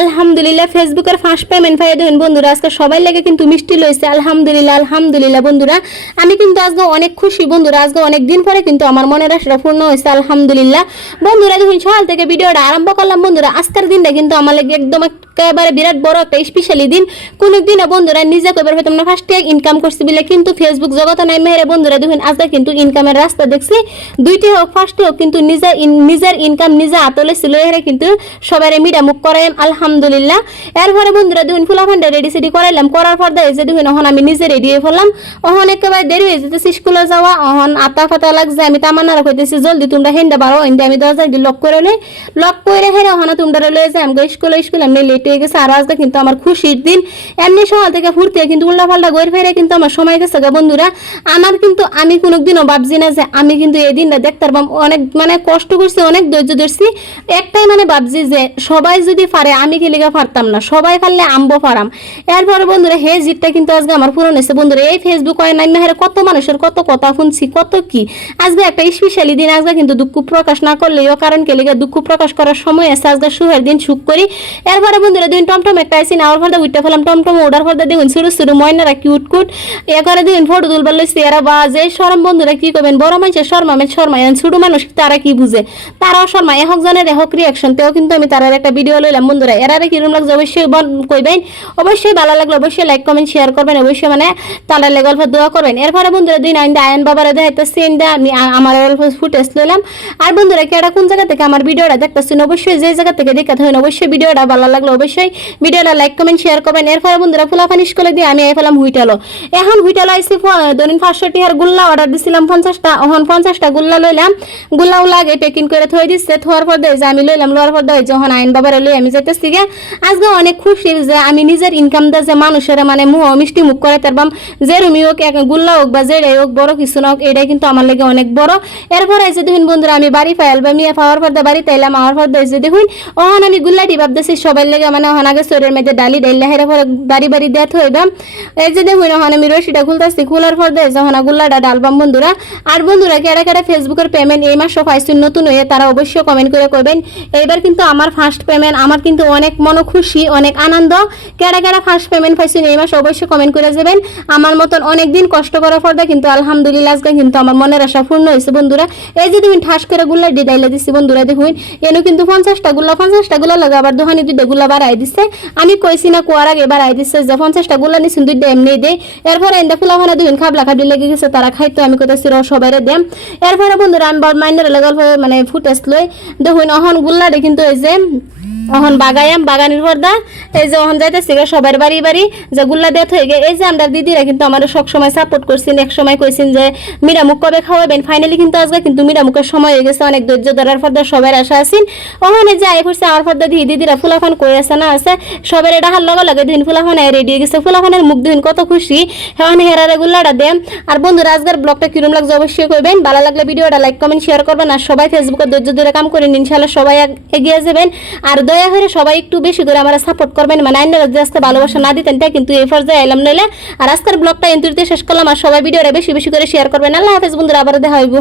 আলহামদুলিল্লাহ ফেসবুকের first payment পাইয়ে দেবেন বন্ধুরা। আজকে সবাই লেগে কিন্তু মিষ্টি লইছে আলহামদুলিল্লাহ আলহামদুলিল্লাহ বন্ধুরা। আমি কিন্তু আজকে অনেক খুশি বন্ধুরা। আজকে অনেক দিন পরে কিন্তু আমার মনের আশাটা পূর্ণ হয়েছে আলহামদুলিল্লাহ বন্ধুরা। দেখুন সকাল থেকে ভিডিওটা আরম্ভ করলাম বন্ধুরা। আজকের দিনটা কিন্তু আমার লাগে একদম একেবারে বিরাট বড় একটা স্পেশালি দিন। কোনো দিনও বন্ধুরা নিজে কইবার হয়তো আমরা ফার্স্ট ইনকাম করছি বলে কিন্তু ফেসবুক জগতে নাই মেহেরে বন্ধুরা। দেখুন আজকে কিন্তু ইনকামের রাস্তা দেখছি দুইটি হোক ফার্স্টে হোক কিন্তু নিজের ইনকাম নিজে আতলে ছিল এর কিন্তু সবাই মিডা মুখ করাই আলহামদুলিল্লাহ। এরপরে বন্ধুরা দেখুন ফুলাফান্ডা রেডি সেডি করাইলাম, করার পর দেখে দেখুন এখন আমি নিজে রেডি হয়ে পড়লাম। অহন একেবারে দেরি হয়ে যেতেছি স্কুলে যাওয়া, অহন আতা ফাতা লাগছে। আমি তামান্নারা কইতেছি জলদি তোমরা হেন্ডা বারো হিন্দে আমি দরজা দিয়ে লক করে লই, লক করে হেরে ওখানে তোমরা লয়ে যাই আমাকে স্কুলে আমি লেট হয়ে গেছে। আর আজকে কিন্তু আমার খুশির দিন। এমনি সকাল থেকে ফুরতে কিন্তু উল্টা পাল্টা গড় ফেরে কিন্তু আমার সময় গেছে গা বন্ধুরা। আমার কিন্তু আমি কোনোদিনও ভাবছি না যে আমি কিন্তু এই দিনটা দেখতে পারবাম। অনেক মানে কষ্ট করছি, অনেক ধৈর্য ধরছি। একটাই মানে ভাবছি যে সবাই যদি পারে আমি কি লিগা পারতাম না, সবাই পারলে আম্বো পারাম। এরপরে বন্ধুরা হে জিতটা কিন্তু আজকে আমার পূরণ হয়েছে বন্ধুরা। এই ফেসবুক হয় নাই মেহের কত মানুষের কত কথা শুনছি কত কি। আজকে একটা স্পেশালি দিন। আজকে কিন্তু দুঃখ প্রকাশ না করলেও কারণ কে লিগা দুঃখ প্রকাশ করার সময় আছে। আজকে সুখের দিন সুখ করি। এরপরে বন্ধুরা দিন টমটম একটা আইসি না ফর্দা উঠতে ফেলাম টমটম ওটার ফর্দা দেখুন ছোট ছোট ময়নারা কিউট কুট এখানে দেখুন ফটো তুলবার লইছে। এরা বাজে সরম বন্ধুরা কি করবেন, বড় মানুষের শর্মামের শর্মা ছোট মানুষ তারা কি বুঝে, তারাও শর্মা এহক জনের এহক রিয়াকশন তেও কিন্তু আমি তার একটা ভিডিও লইলাম বন্ধুরা। এরারে কিরম লাগছে অবশ্যই কইবেন, অবশ্যই ভালো লাগলে অবশ্যই লাইক কমেন্ট শেয়ার করবেন, অবশ্যই মানে তারা লেগল দোয়া করবেন। এরপরে বন্ধুরা দিন আইন বাবারে দেখাইতেছি আমি আমার ফুটেজ লইলাম। আর বন্ধুরা কেডা কোন জায়গা থেকে আমার ভিডিওটা দেখতেছেন অবশ্যই যে জায়গা থেকে দেখাতে হয় অবশ্যই ভিডিওটা ভালো লাগলে অবশ্যই ভিডিওটা লাইক কমেন্ট শেয়ার করবেন। এরপরে বন্ধুরা ফুলাফানি স্কুলে দিয়ে আমি এলাম হুইটালো। এখন হুইটালো আইসি ধরুন 500 টিহার গুল্লা অর্ডার দিছিলাম 50টা, এখন 50টা গুল্লা লইলাম। গুল্লাও লাগে প্যাকিং করে থই দিচ্ছে। থোয়ার পর দেয় যে আমি লইলাম, লোয়ার পর দেয় যখন আইন বাবারে লই আমি যাইতেছি গে। আজকে অনেক খুশি যে আমি নিজের ইনকাম দা যে মানুষের মানে মিষ্টি মুখ করে তারবাম যে রুমি হোক গুল্লা হোক বা যেটাই হোক বড় কিছু না হোক এটাই কিন্তু আমার লাগে অনেক বড়। এরপর এসে দেখুন বন্ধুরা আমি বাড়ি ফাইল বা মিয়া পাওয়ার পর বাড়ি তাইলাম। আমার পর দেয় যে দেখুন ওখান আমি গুল্লাটি ভাবতেছি সবাই লেগে মানে ওখান আগে শরীরের মধ্যে ডালি ডাইলা হেরে পরে বাড়ি দেওয়া থইবাম। এই যে দেখুন ওখান আমি রশিটা খুলতেছি, খোলার পর দেয় যখন গুল্লাটা ডালবাম বন্ধুরা। আর বন্ধুরা কেডা ফেসবুকের পেমেন্ট এই মাসে পাইছেন নতুন হয়ে তারা অবশ্যই কমেন্ট করে করবেন। এইবার কিন্তু আমার ফার্স্ট পেমেন্ট, আমার কিন্তু অনেক মন খুশি অনেক আনন্দ। কেডা ফার্স্ট পেমেন্ট পাইছেন এই মাসে অবশ্যই কমেন্ট করে যাবেন। আমার মতন অনেক দিন কষ্ট করার পর কিন্তু আলহামদুলিল্লাহ আজকে কিন্তু আমার মনের আশা পূর্ণ হয়েছে বন্ধুরা। এই যে দেখুন ঠাস করে গুল্লা ডাইলা দিচ্ছি বন্ধুরা। দেখুন এনে কিন্তু 50টা গুল্লা লাগে আবার দোকানে 2টা গুল্লা বাড়াই দিচ্ছে। আমি কইছি না কুয়ার আগে বাড়াই দিচ্ছে যে 50টা গুল্লা নিছেন 2টা এমনি দেয়। এরপরে এন্দা ফুলাফানা দেখুন খাবলা খাবলি লেগে গেছে তারা খাইতো আমি কইতাছি সবাই দেম। এরপরে বন্ধুরা আমি মাইন্ডের লেগল মানে ফুটেজ লই দেখুন অহন গুল্লাটা কিন্তু এই যে অহন বাগায়াম বাগানের পর্দা এই যে অহন যাইতেছি সবার বাড়ি যে গুল্লা দেত হয়ে গে। এই যে আমরা দিদিরা কিন্তু আমার সব সময় সাপোর্ট করছেন, এক সময় কইছেন যে মিরামুখ কবে খাওয়াবেন। ফাইনালি কিন্তু আজকে কিন্তু মিরামুখের সময় হয়ে গেছে। অনেক ধৈর্য ধরার পর্দা সবাই আশা আছেন। ওখানে যে আই পড়ছে আমার পর্দা দিদিরা ফুলাফান কই আছে না আছে সবাই ডাহার লাগে দিন ফুলাফান রেডি হয়ে গেছে। ফুলাফানের মুখ দিন কত খুশি এখন হেরারে গুল্লাটা দেন। আর বন্ধুরা আজকের ব্লগটা কিরম লাগছে অবশ্যই কইবেন, ভালো লাগলে ভিডিওটা লাইক কমেন্ট শেয়ার করবেন। আর সবাই ফেসবুকে ধৈর্য ধরে কাম করেন ইনশাআল্লাহ সবাই এগিয়ে যাবেন। আর দয়া করে সবাই একটু বেশি করে আমার সাপোর্ট করবেন, মানে আইনারা যে আজকে ভালোবাসা না দিতেন তাই কিন্তু এই পর্যায়ে এলাম নইলে। আর আজকের ব্লগটা এন্টুরিতে শেষ করলাম। আর সবাই ভিডিওটা বেশি বেশি করে শেয়ার করবেন। আল্লাহ হাফেজ বন্ধুরা, আবার দেখা হইব।